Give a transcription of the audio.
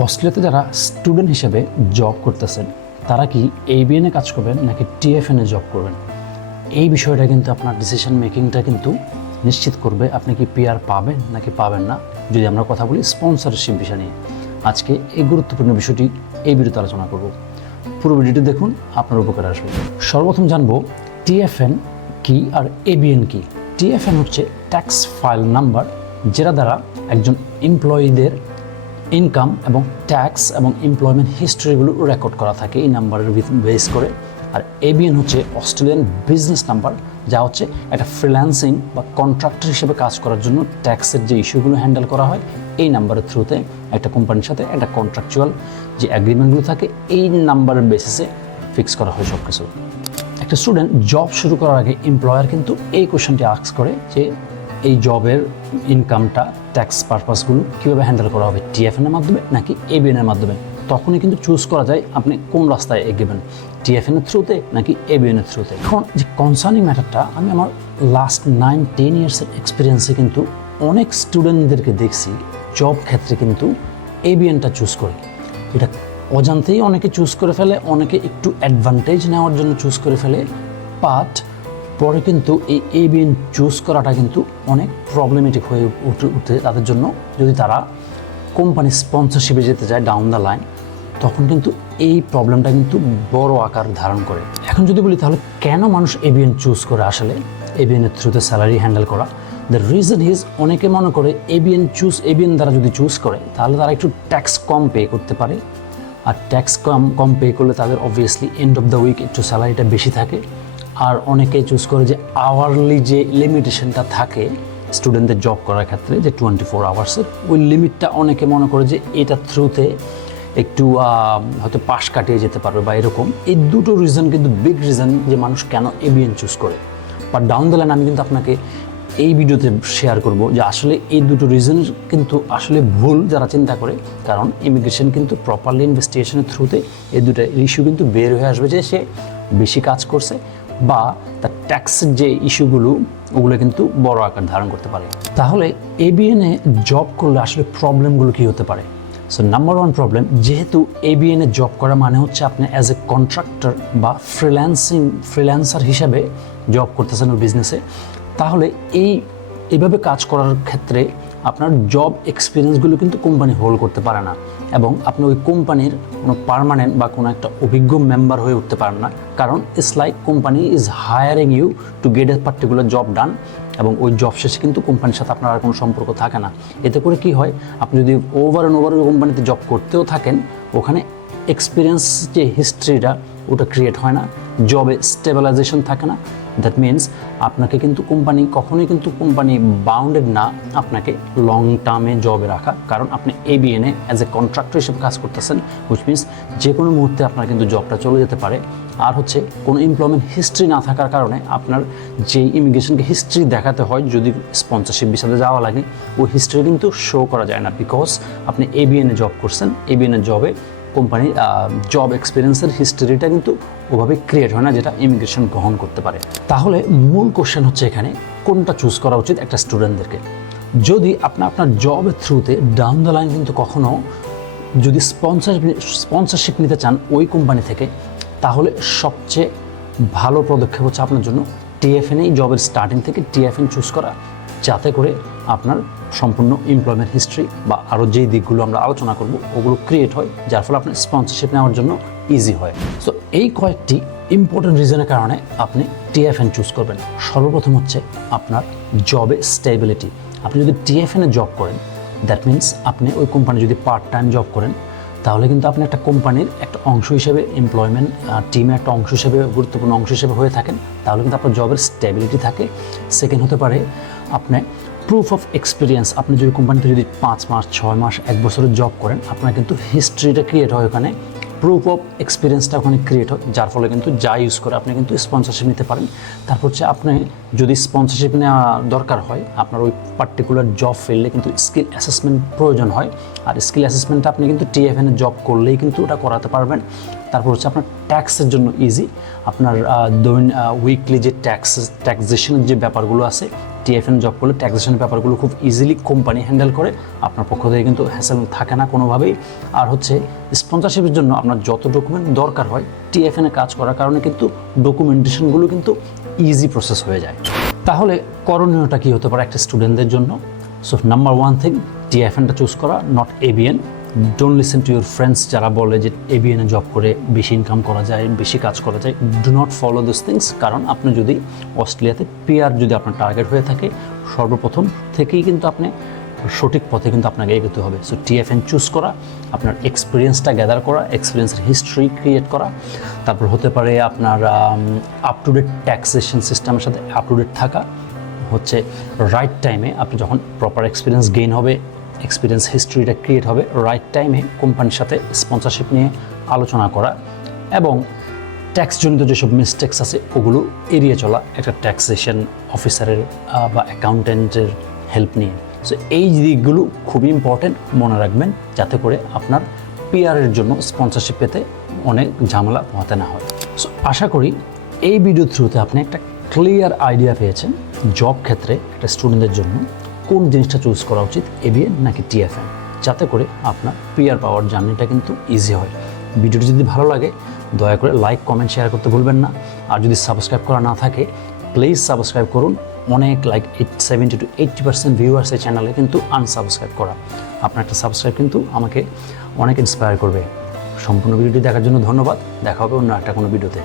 অস্ট্রেলিয়াতে যারা স্টুডেন্ট হিসেবে জব করতেছেন, তারা কি এবিএনে কাজ করবেন নাকি টিএফএনে জব করবেন? এই বিষয়টা কিন্তু আপনার ডিসিশন মেকিংটা কিন্তু নিশ্চিত করবে আপনি কি পিআর পাবেন নাকি পাবেন না। যদি আমরা কথা বলি স্পন্সরশিপ বিষয় নিয়ে, আজকে এই গুরুত্বপূর্ণ বিষয়টি এই ভিডিওতে আলোচনা করব। পুরো ভিডিওটি দেখুন, আপনার উপকার আসবে। সর্বপ্রথম জানব টিএফএন কি আর এবিএন কি? টিএফএন হচ্ছে ট্যাক্স ফাইল নাম্বার যেটা দ্বারা একজন এমপ্লয়ীদের ইনকাম এবং ট্যাক্স এবং এমপ্লয়মেন্ট হিস্ট্রিগুলো রেকর্ড করা থাকে এই নাম্বারের বেস করে। আর এবিএন হচ্ছে অস্ট্রেলিয়ান বিজনেস নাম্বার যা হচ্ছে একটা ফ্রিল্যান্সিং বা কন্ট্রাক্টর হিসেবে কাজ করার জন্য ট্যাক্সের যে ইস্যুগুলো হ্যান্ডেল করা হয়, এই নাম্বারের থ্রুতে একটা কোম্পানির সাথে একটা কন্ট্রাকচুয়াল যে অ্যাগ্রিমেন্টগুলো থাকে, এই নাম্বারের বেসিসে ফিক্স করা হয় সব কিছু একটা স্টুডেন্ট জব শুরু করার আগে এমপ্লয়ার কিন্তু এই কোশ্চেনটি আক্স করে যে এই জবের ইনকামটা ট্যাক্স পারপাসগুলো কীভাবে হ্যান্ডেল করা হবে? টিএফএন এর মাধ্যমে নাকি এবিএন এর মাধ্যমে? তখনই কিন্তু চুজ করা যায় আপনি কোন রাস্তায় এগিয়েবেন টিএফএন এর থ্রুতে নাকি এবিএন এর থ্রুতে এখন যে কনসার্নিং ম্যাটারটা আমি আমার লাস্ট নাইন টেন ইয়ার্সের এক্সপিরিয়েন্সে কিন্তু অনেক স্টুডেন্টদেরকে দেখছি জব ক্ষেত্রে কিন্তু এবিএনটা চুজ করে। এটা অজান্তেই অনেকে চুজ করে ফেলে, অনেকে একটু অ্যাডভান্টেজ নেওয়ার জন্য চুজ করে ফেলে বাট পরে কিন্তু এই এ এবিএন চুজ করাটা কিন্তু অনেক প্রবলেমেটিক হয়ে উঠে তাদের জন্য। যদি তারা কোম্পানি স্পন্সরশিপে যেতে চায় ডাউন দ্য লাইন তখন কিন্তু এই প্রবলেমটা কিন্তু বড় আকার ধারণ করে। এখন যদি বলি তাহলে কেন মানুষ এবিএন চুজ করে আসলে? এবিএনের থ্রুতে স্যালারি হ্যান্ডেল করা। দ্য রিজন ইজ অনেকে মনে করে এবিএন চুজ এবিএন দ্বারা যদি চুজ করে, তাহলে তারা একটু ট্যাক্স কম পে করতে পারে। আর ট্যাক্স কম কম পে করলে তাদের obviously end of the week একটু স্যালারিটা বেশি থাকে। আর অনেকে চুজ করে যে আওয়ারলি যে লিমিটেশনটা থাকে স্টুডেন্টদের জব করার ক্ষেত্রে, যে টোয়েন্টি ফোর আওয়ার্সের ওই লিমিটটা অনেকে মনে করে যে এটার থ্রুতে একটু হয়তো পাশ কাটিয়ে যেতে পারবে বা এরকম। এই দুটো রিজন কিন্তু বিগ রিজন যে মানুষ কেন এবিএন চুজ করে। বা ডাউন দ্য লাইন আমি কিন্তু আপনাকে এই ভিডিওতে শেয়ার করব যে আসলে এই দুটো রিজন কিন্তু আসলে ভুল যারা চিন্তা করে, কারণ ইমিগ্রেশন কিন্তু প্রপারলি ইনভেস্টিগেশনের থ্রুতে এই দুটো ইস্যু কিন্তু বের হয়ে আসবে যে সে বেশি কাজ করছে বা তার ট্যাক্সের যে ইস্যুগুলো, ওগুলো কিন্তু বড় আকার ধারণ করতে পারে। তাহলে এবিএনে জব করলে আসলে প্রবলেমগুলো কী হতে পারে? সো নাম্বার ওয়ান প্রবলেম যেহেতু এবিএনে জব করা মানে হচ্ছে আপনি অ্যাজ এ কন্ট্রাক্টর বা ফ্রিল্যান্সিং ফ্রিল্যান্সার হিসাবে জব করতেছেন বিজনেসে তাহলে এই, এভাবে কাজ করার ক্ষেত্রে আপনার জব এক্সপিরিয়েন্সগুলো কিন্তু কোম্পানি হোল্ড করতে পারে না। এবং আপনি ওই কোম্পানির কোনো পার্মানেন্ট বা কোনো একটা অভিজ্ঞ মেম্বার হয়ে উঠতে পারেন না। কারণ it's like company is hiring you to get a particular job done এবং ওই জব শেষে কিন্তু কোম্পানির সাথে আপনার আর কোনো সম্পর্ক থাকে না। এতে করে কি হয়, আপনি যদি ওভার অ্যান্ড ওভার কোম্পানিতে জব করতেও থাকেন, ওখানে এক্সপিরিয়েন্স যে হিস্ট্রিটা ওটা ক্রিয়েট হয় না। জবে স্টেবিলাইজেশন থাকে না। দ্যাট মিন্স আপনাকে কিন্তু কোম্পানি কখনোই কিন্তু কোম্পানি বাউন্ডেড না আপনাকে লং টার্মে জবে রাখা। কারণ আপনি এবিএনে অ্যাজ এ কন্ট্রাক্টর হিসেবে কাজ করতেছেন উইচ মিনস যে কোনো মুহূর্তে আপনার কিন্তু জবটা চলে যেতে পারে। আর হচ্ছে কোনো এমপ্লয়মেন্ট হিস্ট্রি না থাকার কারণে আপনার যে ইমিগ্রেশনকে হিস্ট্রি দেখাতে হয়, যদি স্পন্সরশিপ বিষয়ে যাওয়া লাগে, ওই হিস্ট্রি কিন্তু শো করা যায় না। বিকজ আপনি এবিএনে জব করছেন এবিএনে জবে কোম্পানির জব এক্সপিরিয়েন্সের হিস্ট্রিটা কিন্তু ওভাবে ক্রিয়েট হয় না, যেটা ইমিগ্রেশন গ্রহণ করতে পারে। তাহলে মূল কোশ্চেন হচ্ছে এখানে, কোনটা চুজ করা উচিত একটা স্টুডেন্টদেরকে যদি আপনি আপনার জবের থ্রুতে ডাউন দ্য লাইন কিন্তু কখনো যদি স্পন্সর স্পন্সরশিপ নিতে চান ওই কোম্পানি থেকে, তাহলে সবচেয়ে ভালো পদক্ষেপ হচ্ছে আপনার জন্য টিএফএনই জবের স্টার্টিং থেকে টিএফএন চুজ করা, যাতে করে আপনার সম্পূর্ণ এমপ্লয়মেন্ট হিস্ট্রি বা আরও যেই দিকগুলো আমরা আলোচনা করব, ওগুলো ক্রিয়েট হয়, যার ফলে আপনার স্পন্সরশিপ নেওয়ার জন্য ইজি হয়। সো এই কয়েকটি ইম্পর্টেন্ট রিজনের কারণে আপনি টিএফএন চুজ করবেন। সর্বপ্রথম হচ্ছে আপনার জবে স্টেবিলিটি আপনি যদি টিএফএনে জব করেন দ্যাট মিন্স আপনি ওই কোম্পানি যদি পার্ট টাইম জব করেন, তাহলে কিন্তু আপনি একটা কোম্পানির একটা অংশ হিসেবে এমপ্লয়মেন্ট টিমের একটা অংশ হিসেবে, গুরুত্বপূর্ণ অংশ হিসেবে হয়ে থাকেন, তাহলে কিন্তু আপনার জবের স্টেবিলিটি থাকে। সেকেন্ড হতে পারে, আপনি প্রুফ অফ এক্সপিরিয়েন্স আপনি যদি কোম্পানিতে যদি পাঁচ মাস, ছয় মাস, এক বছরের জব করেন, আপনার কিন্তু হিস্ট্রিটা ক্রিয়েট হয় ওখানে। প্রুফ অফ এক্সপিরিয়েন্সটা ওখানে ক্রিয়েট হয়, যার ফলে কিন্তু যা ইউজ করে আপনি কিন্তু স্পন্সরশিপ নিতে পারেন। তারপর হচ্ছে আপনি যদি স্পন্সরশিপ নেওয়া দরকার হয়, আপনার ওই পার্টিকুলার জব ফিল্ডে কিন্তু স্কিল অ্যাসেসমেন্ট প্রয়োজন হয়। আর স্কিল অ্যাসেসমেন্টটা আপনি কিন্তু টিএফএন জব করলেই কিন্তু ওটা করাতে পারবেন। তারপর হচ্ছে আপনার ট্যাক্সের জন্য ইজি আপনার দৈন উইকলি যে ট্যাক্স ট্যাক্সেশনের যে ব্যাপারগুলো আছে টিএফএন জব করলে ট্যাক্সেশনের ব্যাপারগুলো খুব ইজিলি কোম্পানি হ্যান্ডেল করে। আপনার পক্ষ থেকে কিন্তু হ্যাসেল থাকে না কোনোভাবেই। আর হচ্ছে স্পন্সরশিপের জন্য আপনার যত ডকুমেন্ট দরকার হয় টিএফএন কাজ করার কারণে কিন্তু ডকুমেন্টেশনগুলো কিন্তু ইজি প্রসেস হয়ে যায়। তাহলে করণীয়টা কী হতে পারে একটা স্টুডেন্টদের জন্য? সো নাম্বার ওয়ান থিং টিএফএনটা চুজ করা not ABN don't listen to your friends যারা বলে যে এবিএনে জব করে বেশি ইনকাম করা যায়, বেশি কাজ করা যায়। Do not follow this things কারণ আপনি যদি অস্ট্রেলিয়াতে পেয়ার যদি আপনার টার্গেট হয়ে থাকে, সর্বপ্রথম থেকেই কিন্তু আপনি সঠিক পথে কিন্তু আপনাকে এগোতে হবে। সো টিএফএন চুজ করা, আপনার এক্সপিরিয়েন্সটা গ্যাদার করা এক্সপিরিয়েন্সের হিস্ট্রি ক্রিয়েট করা। তারপর হতে পারে আপনার আপ টু ডেট ট্যাক্সেশন সিস্টেমের সাথে আপ টু ডেট থাকা। হচ্ছে রাইট টাইমে আপনি যখন প্রপার এক্সপিরিয়েন্স গেইন হবে এক্সপিরিয়েন্স হিস্ট্রিটা ক্রিয়েট হবে রাইট টাইমে কোম্পানির সাথে স্পন্সরশিপ নিয়ে আলোচনা করা এবং ট্যাক্সজনিত যেসব মিস্টেক্স আছে, ওগুলো এড়িয়ে চলা একটা ট্যাক্সেশন অফিসারের বা অ্যাকাউন্টেন্টের হেল্প নিয়ে। সো এই দিকগুলো খুবই ইম্পর্টেন্ট মনে রাখবেন যাতে করে আপনার পিআরের জন্য স্পন্সরশিপ পেতে অনেক ঝামেলা পোহাতে না হয়। সো আশা করি এই ভিডিও থ্রুতে আপনি একটা ক্লিয়ার আইডিয়া পেয়েছেন জব ক্ষেত্রে একটা স্টুডেন্টদের জন্য। কোন জিনিসটা চুজ করা উচিত এবিএন নাকি টিএফএন যাতে করে আপনার পিআর পাওয়ার জার্নিটা কিন্তু ইজি হয়। ভিডিওটি যদি ভালো লাগে, দয়া করে লাইক কমেন্ট শেয়ার করতে ভুলবেন না। আর যদি সাবস্ক্রাইব করা না থাকে প্লিজ সাবস্ক্রাইব করুন। অনেক like eight seventy two eighty percent viewers এই চ্যানেলে কিন্তু আনসাবস্ক্রাইব করা। আপনার একটা সাবস্ক্রাইব কিন্তু আমাকে অনেক ইন্সপায়ার করবে। সম্পূর্ণ ভিডিওটি দেখার জন্য ধন্যবাদ। দেখা হবে অন্য একটা কোনো ভিডিওতে।